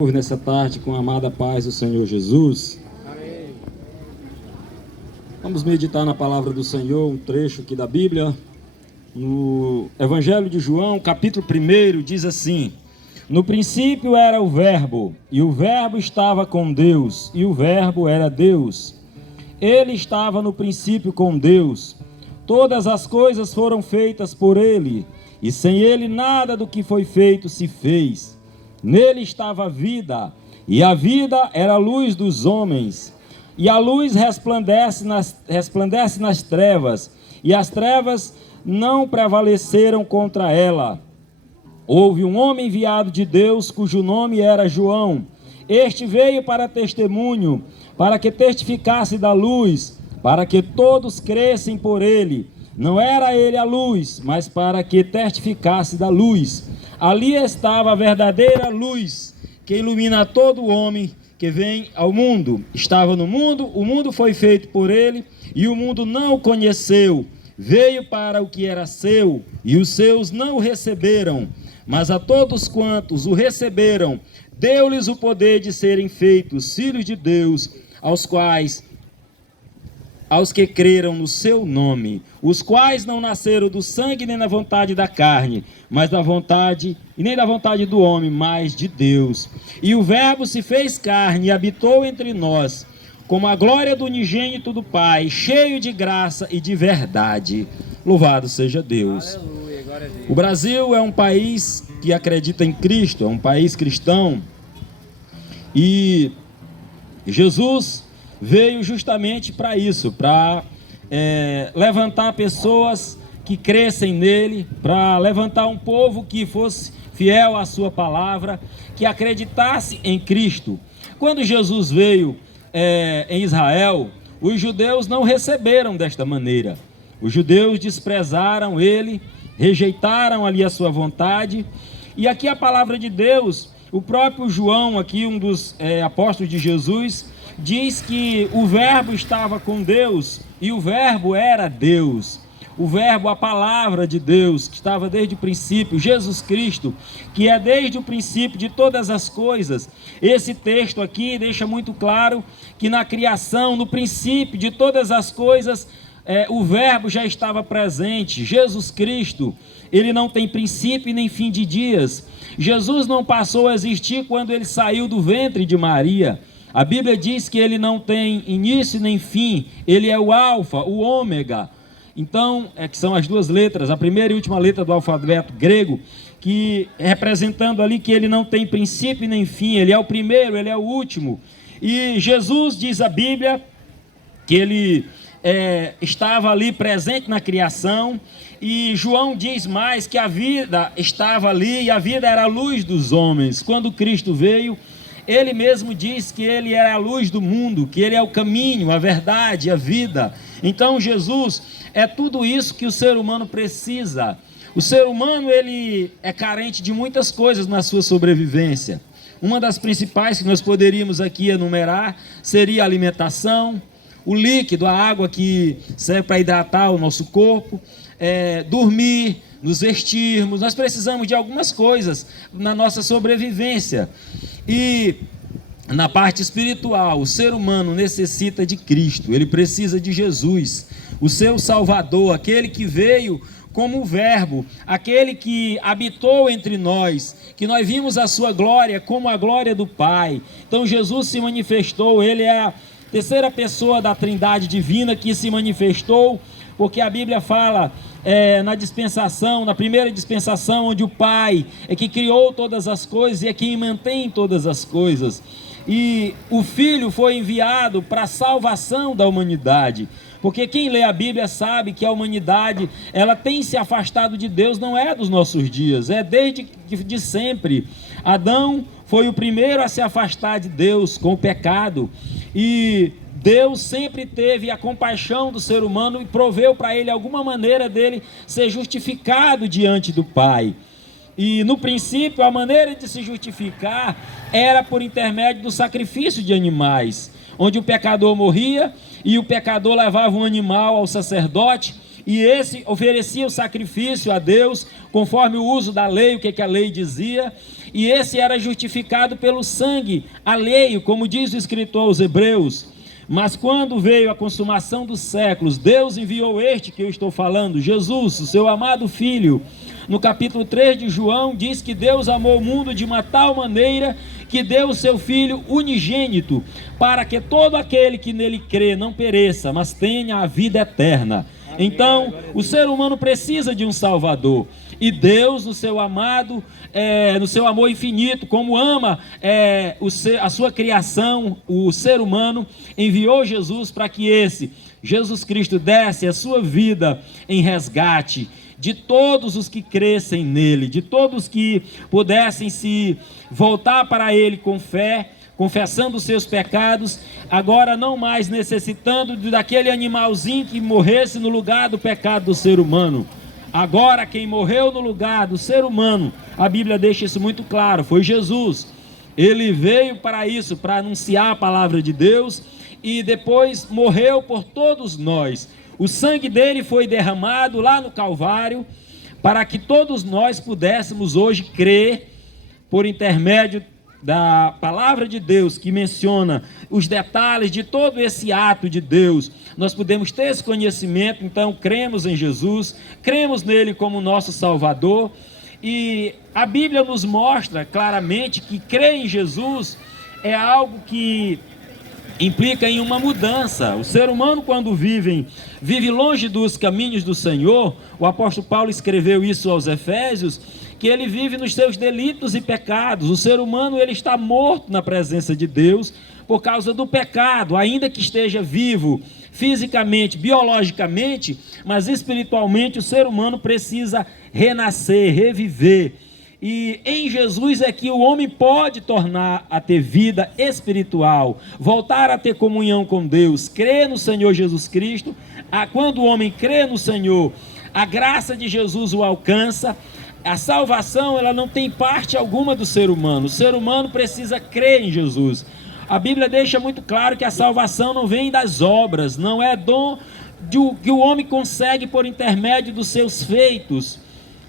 Nessa tarde, com a amada paz do Senhor Jesus. Amém. Vamos meditar na palavra do Senhor, um trecho aqui da Bíblia, no Evangelho de João, capítulo 1, diz assim: No princípio era o Verbo, e o Verbo estava com Deus, e o Verbo era Deus. Ele estava no princípio com Deus. Todas as coisas foram feitas por ele, e sem ele nada do que foi feito se fez. Nele estava a vida, e a vida era a luz dos homens. E a luz resplandece nas trevas, e as trevas não prevaleceram contra ela. Houve um homem enviado de Deus, cujo nome era João. Este veio para testemunho, para que testificasse da luz, para que todos crescem por ele. Não era ele a luz, mas para que testificasse da luz. Ali estava a verdadeira luz, que ilumina todo homem que vem ao mundo. Estava no mundo, o mundo foi feito por ele, e o mundo não o conheceu. Veio para o que era seu, e os seus não o receberam. Mas a todos quantos o receberam, deu-lhes o poder de serem feitos filhos de Deus, aos que creram no seu nome, os quais não nasceram do sangue nem da vontade da carne, mas da vontade, e nem da vontade do homem, mas de Deus. E o Verbo se fez carne e habitou entre nós, como a glória do unigênito do Pai, cheio de graça e de verdade. Louvado seja Deus. Aleluia, glória a Deus. O Brasil é um país que acredita em Cristo, é um país cristão, e Jesus veio justamente para isso, para levantar pessoas que crescem nele, para levantar um povo que fosse fiel à sua palavra, que acreditasse em Cristo. Quando Jesus veio em Israel, os judeus não receberam desta maneira. Os judeus desprezaram ele, rejeitaram ali a sua vontade. E aqui a palavra de Deus, o próprio João, aqui um dos apóstolos de Jesus, diz que o Verbo estava com Deus e o Verbo era Deus. O Verbo, a palavra de Deus, que estava desde o princípio, Jesus Cristo, que é desde o princípio de todas as coisas. Esse texto aqui deixa muito claro que na criação, no princípio de todas as coisas, o Verbo já estava presente. Jesus Cristo, ele não tem princípio nem fim de dias. Jesus não passou a existir quando ele saiu do ventre de Maria. A Bíblia diz que ele não tem início nem fim, ele é o alfa, o ômega. Então, que são as duas letras, a primeira e última letra do alfabeto grego, que representando ali que ele não tem princípio nem fim, ele é o primeiro, ele é o último. E Jesus, diz a Bíblia, que ele estava ali presente na criação, e João diz mais que a vida estava ali, e a vida era a luz dos homens. Quando Cristo veio, ele mesmo diz que ele é a luz do mundo, que ele é o caminho, a verdade, a vida. Então Jesus é tudo isso que o ser humano precisa. O ser humano, ele é carente de muitas coisas na sua sobrevivência. Uma das principais que nós poderíamos aqui enumerar seria a alimentação, o líquido, a água que serve para hidratar o nosso corpo, dormir, nos vestirmos. Nós precisamos de algumas coisas na nossa sobrevivência. E na parte espiritual, o ser humano necessita de Cristo, ele precisa de Jesus, o seu Salvador, aquele que veio como o Verbo, aquele que habitou entre nós, que nós vimos a sua glória como a glória do Pai. Então Jesus se manifestou, ele é a terceira pessoa da Trindade divina que se manifestou, porque a Bíblia fala na dispensação, na primeira dispensação, onde o Pai é que criou todas as coisas e é quem mantém todas as coisas. E o Filho foi enviado para a salvação da humanidade, porque quem lê a Bíblia sabe que a humanidade, ela tem se afastado de Deus, não é dos nossos dias, é desde de sempre. Adão foi o primeiro a se afastar de Deus com o pecado, e Deus sempre teve a compaixão do ser humano e proveu para ele alguma maneira dele ser justificado diante do Pai. E no princípio a maneira de se justificar era por intermédio do sacrifício de animais, onde o pecador morria e o pecador levava um animal ao sacerdote, e esse oferecia o sacrifício a Deus conforme o uso da lei, o que a lei dizia, e esse era justificado pelo sangue alheio, como diz o escritor aos Hebreus. Mas quando veio a consumação dos séculos, Deus enviou este que eu estou falando, Jesus, o seu amado Filho. No capítulo 3 de João, diz que Deus amou o mundo de uma tal maneira que deu o seu Filho unigênito, para que todo aquele que nele crê não pereça, mas tenha a vida eterna. Então, o ser humano precisa de um Salvador. E Deus, no seu amado, no seu amor infinito, como ama a sua criação, o ser humano, enviou Jesus para que Jesus Cristo, desse a sua vida em resgate de todos os que crescem nele, de todos que pudessem se voltar para ele com fé, confessando os seus pecados, agora não mais necessitando daquele animalzinho que morresse no lugar do pecado do ser humano. Agora quem morreu no lugar do ser humano, a Bíblia deixa isso muito claro, foi Jesus. Ele veio para isso, para anunciar a palavra de Deus, e depois morreu por todos nós. O sangue dele foi derramado lá no Calvário, para que todos nós pudéssemos hoje crer, por intermédio da palavra de Deus, que menciona os detalhes de todo esse ato de Deus. Nós podemos ter esse conhecimento, então cremos em Jesus, cremos nele como nosso Salvador, e a Bíblia nos mostra claramente que crer em Jesus é algo que implica em uma mudança. O ser humano, quando vive longe dos caminhos do Senhor, o apóstolo Paulo escreveu isso aos Efésios, que ele vive nos seus delitos e pecados. O ser humano, ele está morto na presença de Deus por causa do pecado, ainda que esteja vivo fisicamente, biologicamente, mas espiritualmente o ser humano precisa renascer, reviver. E em Jesus é que o homem pode tornar a ter vida espiritual, voltar a ter comunhão com Deus, crer no Senhor Jesus Cristo. Quando o homem crê no Senhor, a graça de Jesus o alcança. A salvação, ela não tem parte alguma do ser humano. O ser humano precisa crer em Jesus. A Bíblia deixa muito claro que a salvação não vem das obras, não é dom que o homem consegue por intermédio dos seus feitos.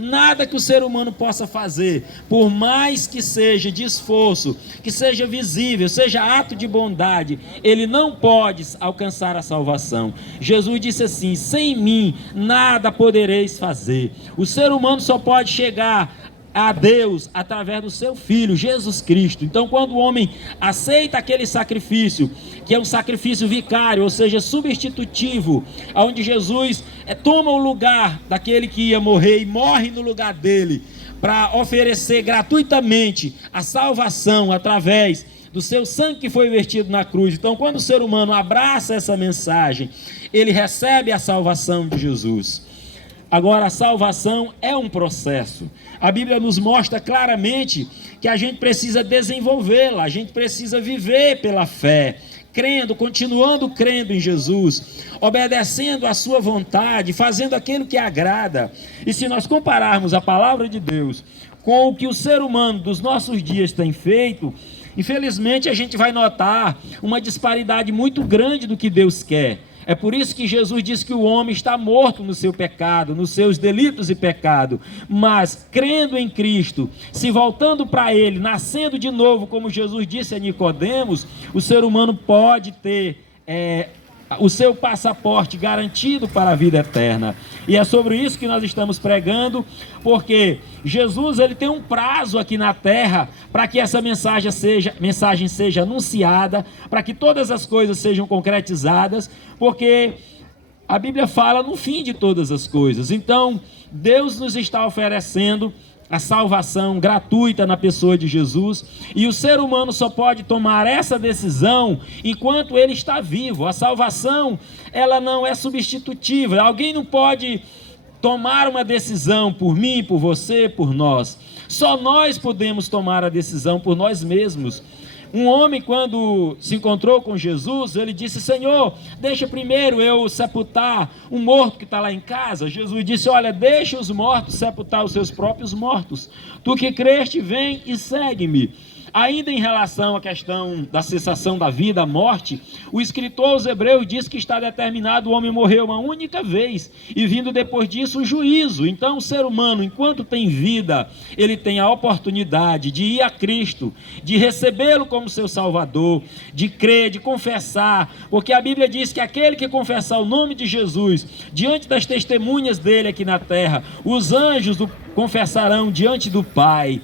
Nada que o ser humano possa fazer, por mais que seja de esforço, que seja visível, seja ato de bondade, ele não pode alcançar a salvação. Jesus disse assim: sem mim nada podereis fazer. O ser humano só pode chegar a Deus através do seu Filho, Jesus Cristo. Então, quando o homem aceita aquele sacrifício, que é um sacrifício vicário, ou seja, substitutivo, onde Jesus toma o lugar daquele que ia morrer e morre no lugar dele, para oferecer gratuitamente a salvação através do seu sangue que foi vertido na cruz. Então, quando o ser humano abraça essa mensagem, ele recebe a salvação de Jesus. Agora, a salvação é um processo. A Bíblia nos mostra claramente que a gente precisa desenvolvê-la, a gente precisa viver pela fé, crendo, continuando crendo em Jesus, obedecendo a sua vontade, fazendo aquilo que agrada. E se nós compararmos a palavra de Deus com o que o ser humano dos nossos dias tem feito, infelizmente a gente vai notar uma disparidade muito grande do que Deus quer. É por isso que Jesus diz que o homem está morto no seu pecado, nos seus delitos e pecado, mas crendo em Cristo, se voltando para Ele, nascendo de novo, como Jesus disse a Nicodemos, o ser humano pode ter o seu passaporte garantido para a vida eterna. E é sobre isso que nós estamos pregando, porque Jesus, ele tem um prazo aqui na terra para que essa mensagem seja anunciada, para que todas as coisas sejam concretizadas, porque a Bíblia fala no fim de todas as coisas. Então, Deus nos está oferecendo a salvação gratuita na pessoa de Jesus, e o ser humano só pode tomar essa decisão enquanto ele está vivo. A salvação, ela não é substitutiva. Alguém não pode tomar uma decisão por mim, por você, por nós. Só nós podemos tomar a decisão por nós mesmos. Um homem, quando se encontrou com Jesus, ele disse: Senhor, deixa primeiro eu sepultar um morto que está lá em casa. Jesus disse: olha, deixa os mortos sepultar os seus próprios mortos. Tu que creste, vem e segue-me. Ainda em relação à questão da cessação da vida, a morte, o escritor aos Hebreus diz que está determinado o homem morrer uma única vez, e vindo depois disso o juízo. Então o ser humano, enquanto tem vida, ele tem a oportunidade de ir a Cristo, de recebê-lo como seu Salvador, de crer, de confessar, porque a Bíblia diz que aquele que confessar o nome de Jesus, diante das testemunhas dele aqui na terra, os anjos confessarão diante do Pai.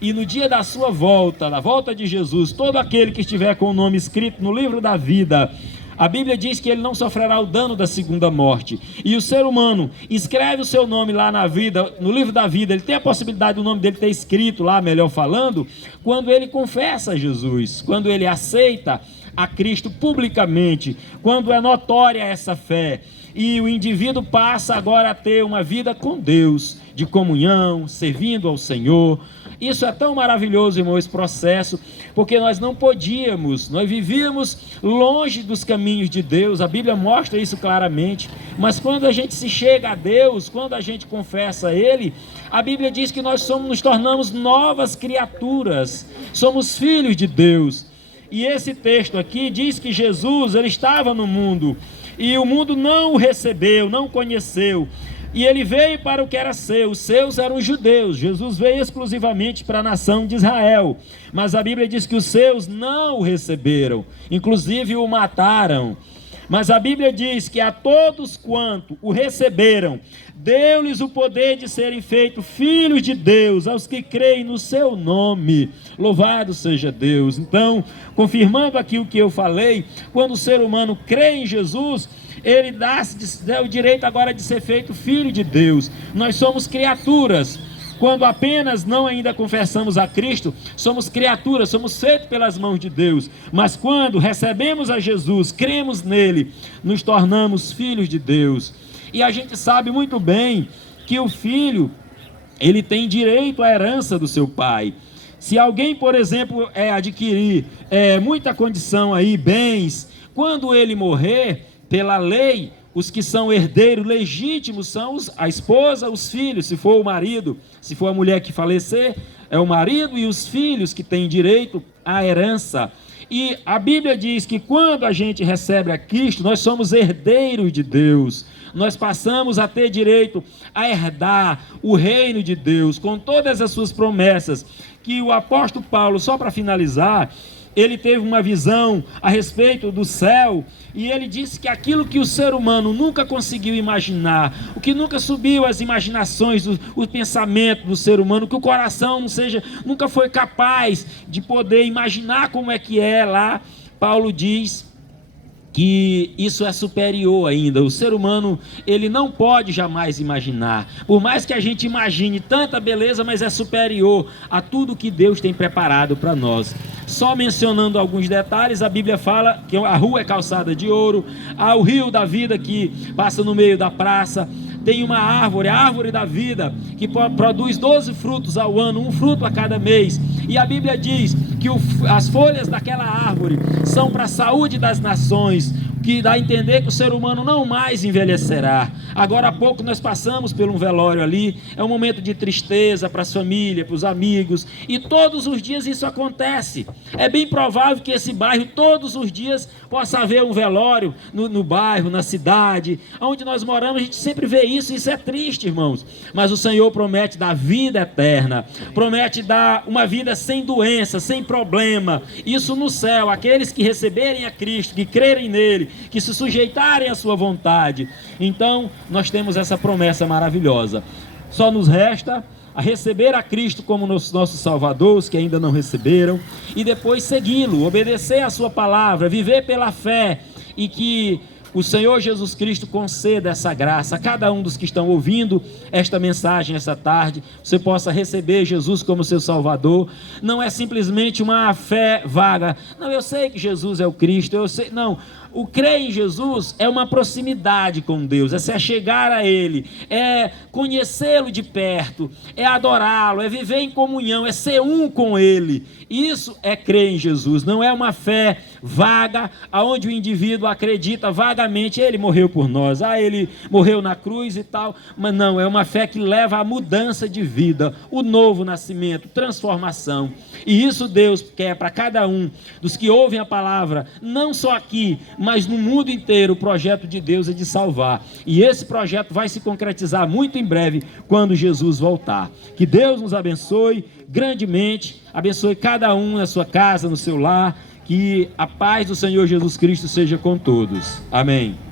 E no dia da sua volta, na volta de Jesus, todo aquele que estiver com o nome escrito no livro da vida, a Bíblia diz que ele não sofrerá o dano da segunda morte. E o ser humano escreve o seu nome lá na vida, no livro da vida, ele tem a possibilidade do nome dele ter escrito lá, melhor falando, quando ele confessa a Jesus, quando ele aceita a Cristo publicamente, quando é notória essa fé. E o indivíduo passa agora a ter uma vida com Deus, de comunhão, servindo ao Senhor. Isso é tão maravilhoso, irmão, esse processo, porque nós não podíamos, nós vivíamos longe dos caminhos de Deus, a Bíblia mostra isso claramente, mas quando a gente se chega a Deus, quando a gente confessa a Ele, a Bíblia diz que nós nos tornamos novas criaturas, somos filhos de Deus. E esse texto aqui diz que Jesus, ele estava no mundo, e o mundo não o recebeu, não o conheceu, e ele veio para o que era seu, os seus eram os judeus. Jesus veio exclusivamente para a nação de Israel, mas a Bíblia diz que os seus não o receberam, inclusive o mataram. Mas a Bíblia diz que a todos quanto o receberam, deu-lhes o poder de serem feitos filhos de Deus, aos que creem no seu nome. Louvado seja Deus. Então, confirmando aqui o que eu falei, quando o ser humano crê em Jesus, ele dá o direito agora de ser feito filho de Deus. Nós somos criaturas. Quando apenas não ainda confessamos a Cristo, somos criaturas, somos feitos pelas mãos de Deus. Mas quando recebemos a Jesus, cremos nele, nos tornamos filhos de Deus. E a gente sabe muito bem que o filho, ele tem direito à herança do seu pai. Se alguém, por exemplo, adquirir muita condição aí, bens, quando ele morrer, pela lei, os que são herdeiros legítimos são a esposa, os filhos, se for o marido, se for a mulher que falecer, é o marido e os filhos que têm direito à herança. E a Bíblia diz que quando a gente recebe a Cristo, nós somos herdeiros de Deus, nós passamos a ter direito a herdar o reino de Deus, com todas as suas promessas, que o apóstolo Paulo, só para finalizar, ele teve uma visão a respeito do céu, e ele disse que aquilo que o ser humano nunca conseguiu imaginar, o que nunca subiu às imaginações, o pensamento do ser humano, que o coração nunca foi capaz de poder imaginar como é que é lá, Paulo diz que isso é superior ainda. O ser humano, ele não pode jamais imaginar, por mais que a gente imagine tanta beleza, mas é superior a tudo que Deus tem preparado para nós. Só mencionando alguns detalhes, a Bíblia fala que a rua é calçada de ouro, há o rio da vida que passa no meio da praça, tem uma árvore, a árvore da vida, que produz 12 frutos ao ano, um fruto a cada mês, e a Bíblia diz que as folhas daquela árvore são para a saúde das nações, que dá a entender que o ser humano não mais envelhecerá. Agora há pouco nós passamos por um velório ali, é um momento de tristeza para as famílias, para os amigos, e todos os dias isso acontece. É bem provável que esse bairro todos os dias possa haver um velório no bairro, na cidade, onde nós moramos, a gente sempre vê isso é triste, irmãos, mas o Senhor promete dar vida eterna, promete dar uma vida sem doença, sem problema, isso no céu, aqueles que receberem a Cristo, que crerem nele, que se sujeitarem à sua vontade. Então nós temos essa promessa maravilhosa. Só nos resta a receber a Cristo como nosso Salvador, os que ainda não receberam, e depois segui-lo, obedecer a sua palavra, viver pela fé, e que o Senhor Jesus Cristo conceda essa graça a cada um dos que estão ouvindo esta mensagem essa tarde, você possa receber Jesus como seu Salvador. Não é simplesmente uma fé vaga, não, eu sei que Jesus é o Cristo, eu sei, não, O crer em Jesus é uma proximidade com Deus, é se achegar a Ele, é conhecê-lo de perto, é adorá-lo, é viver em comunhão, é ser um com Ele. Isso é crer em Jesus, não é uma fé vaga, aonde o indivíduo acredita vagamente, ele morreu por nós, ele morreu na cruz e tal, mas não, é uma fé que leva à mudança de vida, o novo nascimento, transformação. E isso Deus quer para cada um dos que ouvem a palavra, não só aqui, mas no mundo inteiro. O projeto de Deus é de salvar, e esse projeto vai se concretizar muito em breve, quando Jesus voltar. Que Deus nos abençoe grandemente, abençoe cada um na sua casa, no seu lar, que a paz do Senhor Jesus Cristo seja com todos. Amém.